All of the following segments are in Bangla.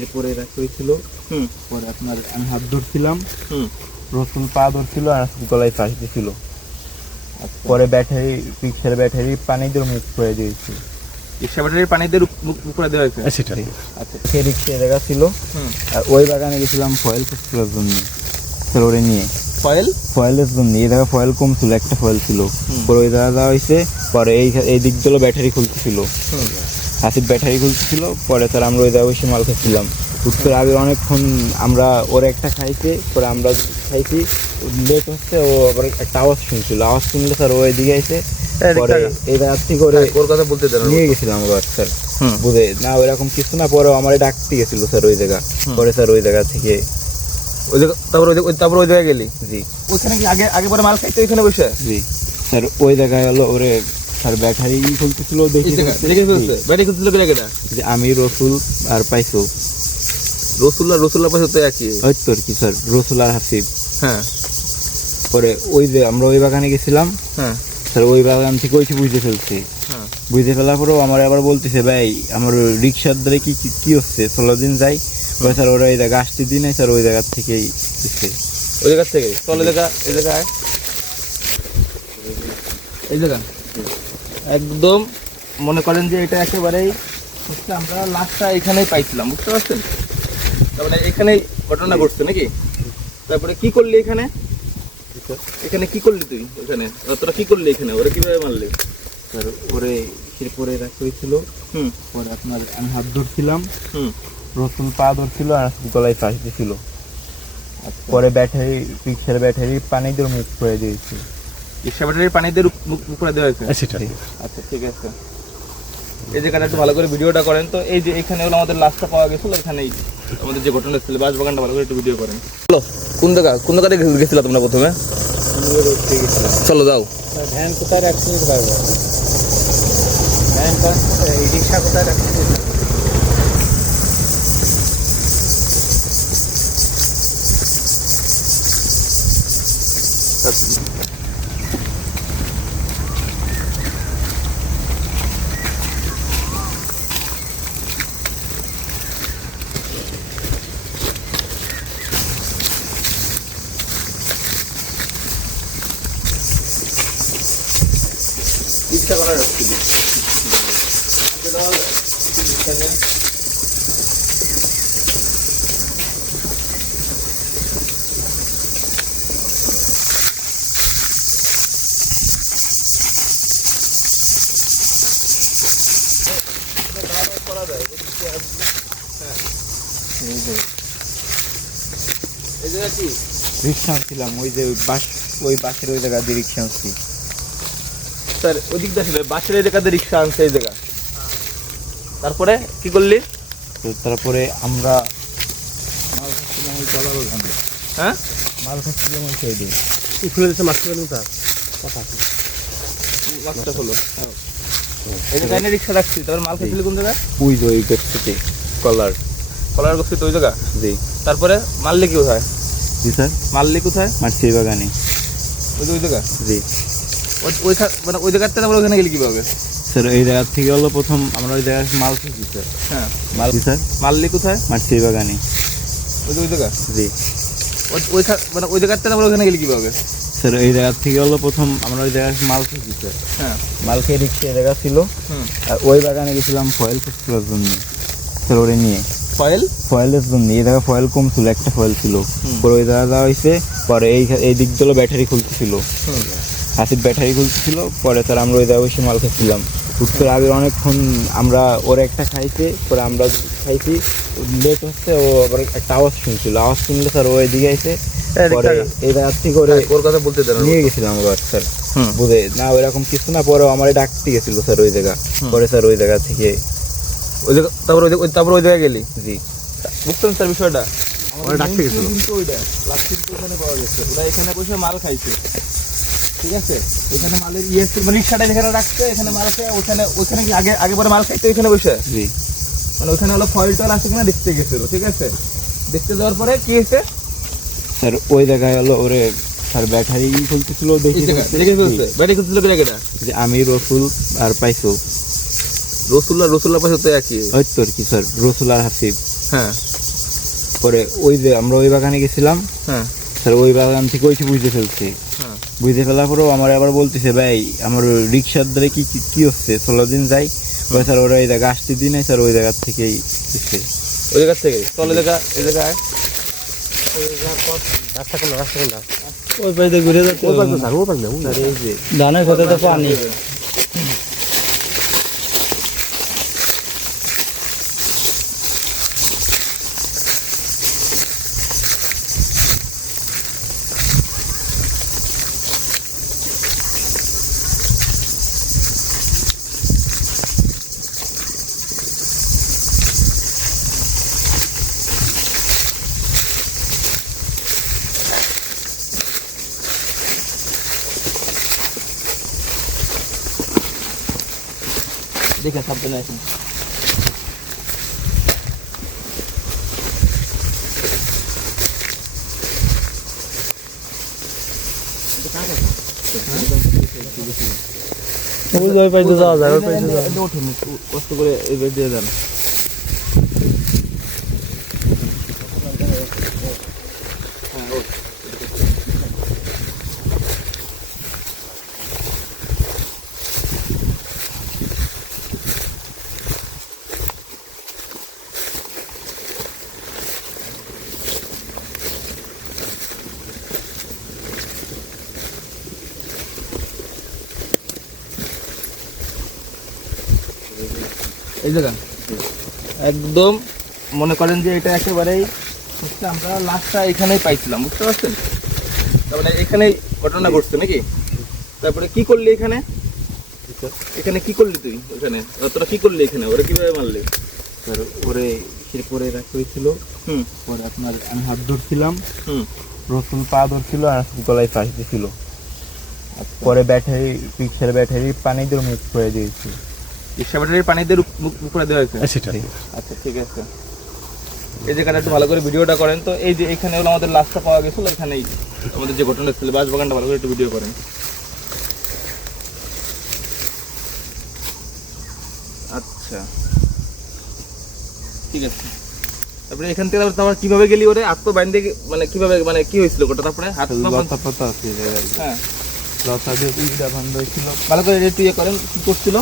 এরপরে রাখা হয়েছিল। পরে আপনার আমি হাত ধরছিলাম, হুম রসুন পা ধরছিল আর গলায় ফাঁস দিছিল। পরে ব্যাটারি রিক্সার ব্যাটারি পানি দিয়ে মুখ করে দিয়েছি। রিক্সা ব্যাটারির পানি দিয়ে মুখ করে দেওয়া হয়েছে। সেটাই। আচ্ছা, সে রিক্সা জায়গা ছিল আর ওই বাগানে গেছিলাম ফয়েল খোঁজার জন্য, ওরে নিয়ে ফয়েলের জন্য। এই জায়গায় ফয়েল কম ছিল, একটা ফয়েল ছিল। পরে ওই জায়গা যাওয়া হয়েছে। পরে এই দিকগুলো ব্যাটারি খুলতেছিল, হাসির ব্যাটারি খুলতেছিল। পরে স্যার আমরা ওই জায়গায় বসে মাল খাচ্ছিলাম। উত্তর আগে অনেকক্ষণ আমরা ওরা একটা খাইছে, পরে আমরা খাইছি। লেট হচ্ছে, ও আবার একটা আওয়াজ শুনছিল। আওয়াজ শুনলে স্যার ও এদিকে আইছে। পরে এই জায়গা থেকে ওর কথা বলতে দেন, নিয়ে গেছিলাম আবার স্যার, বুঝে না ওইরকম কিছু না। পরে আমার ডাকতে গেছিল স্যার ওই জায়গা। পরে স্যার ওই জায়গা থেকে তারপর ওই জায়গায় গেলি। জি। ওইখানে কি আগে পরে মাল খাইতে ওইখানে বসে? জি স্যার, ওই জায়গায় হলো ওরে স্যার ব্যাটারি খুলতেছিল, দেখে ব্যাটারি খুলছিল কেটা? যে আমি রসুল আর পাইছো। রসুল্লাহ পাশে তো একই। ওই তো আর কি স্যার, রসুল আর হাসিব। হ্যাঁ। পরে ওই যে আমরা ওই বাগানে গেছিলাম। হ্যাঁ স্যার, ওই বাগান থেকে ওইটি বুঝতে ফেলছে। বুঝতে ফেলার পরেও আমার আবার বলতেছে, ভাই আমার রিক্সার দ্বারা কি হচ্ছে, 16 দিন যাই। স্যার ওরা এই জায়গা আসতে দিন নাই স্যার, ওই জায়গার থেকেই ওই জায়গার থেকে চলে জায়গা এই জায়গায় এই জায়গা একদম মনে করেন যে এটা একেবারেই হচ্ছে আমরা লাশটা এখানেই পাইছিলাম, বুঝতে পারছেন? তারপরে এখানেই ঘটনা ঘটছে নাকি? তারপরে কি করলি এখানে? এখানে কি করলি তুই? এখানে তোরা কি করলি এখানে? ওরা কিভাবে মারলি? স্যার ওরে এরপরে রাখা হয়েছিল। পরে আপনার আমি হাত ধরছিলাম, রসুন পা ধরছিল আর গলায় ফাঁস দিছিল। পরে ব্যাটারি রিক্সার ব্যাটারি পানি দিয়ে মুখ করে দিয়েছি। রিক্সা ব্যাটারির পানি দিয়ে মুখ করে দেওয়া হয়েছে। সেটাই। আচ্ছা, ঠিক আছে। এই জায়গাটা একটু ভালো করে ভিডিওটা করেন তো। এই যে এখানে হলো আমাদের লাশটা পাওয়া গেছিল, এখানেই আমাদের যে ঘটনা ছিল, বাঁশবাগানটা ভালো করে একটু ভিডিও করেন। চলো, কোন জায়গায় গেছিলা তোমরা প্রথমে? চলো যাও। ভ্যান কোথায় রাখছি পারবো? ভ্যান এই রিক্সা কোথায় রাখছি? রিক্সা কোথায় রাখছিলি? রিক্সা আনছিলাম, ওই যে ওই বাসের ওই জায়গা দিয়ে রিক্সা আনছি। স্যার ওদিক দিয়ে বাসের এই জায়গাতে রিক্সা আনছে এই জায়গা। তারপরে কি করলি? তো তারপরে আমরা মাল খাচ্ছিলাম ওই চলার ওখানে। হ্যাঁ, মাল খাচ্ছিলাম ওই সাইডে। খুলে দিচ্ছে মাছ তুলে তার কথা মাছটা হলো। এই যে গাড়ি রিক্সা রাখছি, তারপর মাল খাচ্ছিলি কোন জায়গায়? ওই যে ওই থেকে কলার করছি তো ওই জায়গা। জি। তারপরে মারলি কি কোথায়? জি স্যার, মারলি কোথায়? মারছি বাগানে। ওই জায়গা। জি। মানে ওই জায়গাতে আমরা ওখানে গেলি কিভাবে? স্যার এই জায়গা থেকে হলো প্রথম আমরা ওই জায়গায় মাল খেয়েছি স্যার। হ্যাঁ, জি স্যার। মারলি কোথায়? মারছি বাগানে। ওই জায়গা। জি। ওই জায়গাতে আমরা ওখানে গেলি কিভাবে? স্যার এই জায়গা থেকে হলো প্রথম আমরা ওই জায়গায় মাল খেয়েছি স্যার। হ্যাঁ, মাল খেয়ে রিক্সা জায়গা ছিল। আর ওই বাগানে গেছিলাম ফয়েল খোঁজার জন্য, স্যার ওরে নিয়ে ফয়েলের জন্য। এই জায়গায় ফয়েল কম ছিল, একটা ফয়েল ছিল। পরে ওই জায়গা যাওয়া হয়েছে। পরে এই দিকগুলো ব্যাটারি খুলতেছিল, হাসির ব্যাটারি খুলতেছিল। পরে স্যার আমরা ওই জায়গায় বসে মাল খাচ্ছিলাম। উত্তর আগে অনেকক্ষণ আমরা ওরা একটা খাইছে, পরে আমরা খাইছি। লেট হচ্ছে, ও আবার একটা আওয়াজ শুনছিল। আওয়াজ শুনলে স্যার ও এদিকে আইছে। পরে এই জায়গা থেকে ওর কথা বলতে দেন, নিয়ে গেছিলাম আবার স্যার, বুঝে না ওইরকম কিছু না। পরে আমার ডাকতে গেছিল স্যার ওই জায়গা। পরে স্যার ওই জায়গা থেকে তারপর ওই জায়গায় গেলি। জি। বুঝতেন স্যার বিষয়টা? ডাকতে গেছিল কিন্তু ওইটা লাস্টের ওখানে পাওয়া গেছে। ওরা এখানে বসে মাল খাইছে, ঠিক আছে? ওখানে মালের মানে রিক্সাটা যেখানে রাখছে এখানে মাল খেয়ে ওখানে কি আগে পরে মাল খাইতে ওইখানে বসে। জি। মানে ওখানে হলো ফয়েল টয়েল আছে কিনা দেখতে গেছিল, ঠিক আছে? দেখতে যাওয়ার পরে কি হয়েছে স্যার, ওই জায়গায় হলো ওরে স্যার ব্যাটারি খুলতেছিল, দেখে ব্যাটারি খুলছিল কেটা? যে আমি রসুল আর পাইছো। রসুল্লাহ পাশে তো একই। ওই তো আর কি স্যার, রসুল আর হাসিব। হ্যাঁ পরে ওই যে আমরা ওই বাগানে গেছিলাম, হ্যাঁ স্যার ওই বাগান থেকে ওইটি বুঝতে ফেলছে। হ্যাঁ বুঝতে ফেলার পরেও আমার আবার বলতেছে ভাই আমার রিক্সার দ্বারা কি কি কি হচ্ছে 16 দিন যাই। ওই স্যার ওরা এই জায়গা আসতে দিন স্যার ওই জায়গার থেকেই এসছে। ওই জায়গার থেকে চলে জায়গা এই জায়গায় ওই পাশে ঘুরে যাচ্ছে স্যার এই যে ধানের সাথে তো পানি দেখে সাবধানে আসেন। ওই পাশে যাওয়া যায়, ওই পাশে যাওয়া যায়। ওঠেন কষ্ট করে এবার দিয়ে দেন। এই জায়গা একদম মনে করেন যে এটা একেবারেই হচ্ছে আমরা লাশটা এখানেই পাইছিলাম, বুঝতে পারছেন? তার মানে এখানেই ঘটনা ঘটছে নাকি? তারপরে কি করলি এখানে? এখানে কি করলি তুই? ওখানে তোরা কি করলি এখানে? ওরা কিভাবে মারলি? স্যার ওরে এরপরে রাখা হয়েছিল। হুম পরে আপনার আমি হাত ধরছিলাম, হুম রসুন পা ধরছিল আর গলায় ফাঁস দিছিল। পরে ব্যাটারি রিক্সার ব্যাটারি পানি দিয়ে মুখ করে দিয়েছি। রিক্সা ব্যাটারির পানি দিয়ে মুখ করে দেওয়া হয়েছে। সেটাই আচ্ছা ঠিক আছে, এই জায়গাটা একটু ভালো করে ভিডিওটা করেন তো। এই যে এখানে হলো আমাদের লাশটা পাওয়া গেছিল, এখানেই আমাদের যে ঘটনা ছিল বাঁশবাগানটা ভালো করে একটু ভিডিও করেন। আচ্ছা ঠিক আছে, তারপরে এখান থেকে তারপর কিভাবে গেলি? ওরে হাত তো বাইন্ধে মানে কিভাবে মানে কি হয়েছিল ওটা? তারপরে হাত পা লতা পাতা আছে এই জায়গায়। হ্যাঁ লতা দিয়ে ইটা বন্ধ হয়েছিল, ভালো করে একটু ইয়ে করেন, কি করছিল?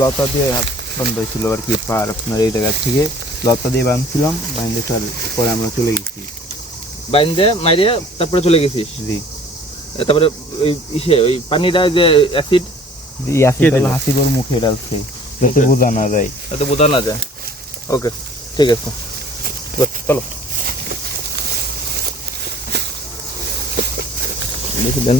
লতা দিয়ে হাত বন্ধ হয়েছিল আর কি। পার আপনার এই জায়গা থেকে লতা দিয়ে বাঁধছিলাম, বাঁধতে স্যার পরে আমরা চলে গেছি। বাইন্ধে মাইরে তারপরে চলে গেছিস? জি তারপরে ওই ইসে ওই পানিটা যে অ্যাসিড কে দিল? হাসিবর মুখে ডালছে যাতে বোঝা না যায়। যাতে বোঝা না যায়। ওকে ঠিক আছে, গুড, চলো দেখি দেন।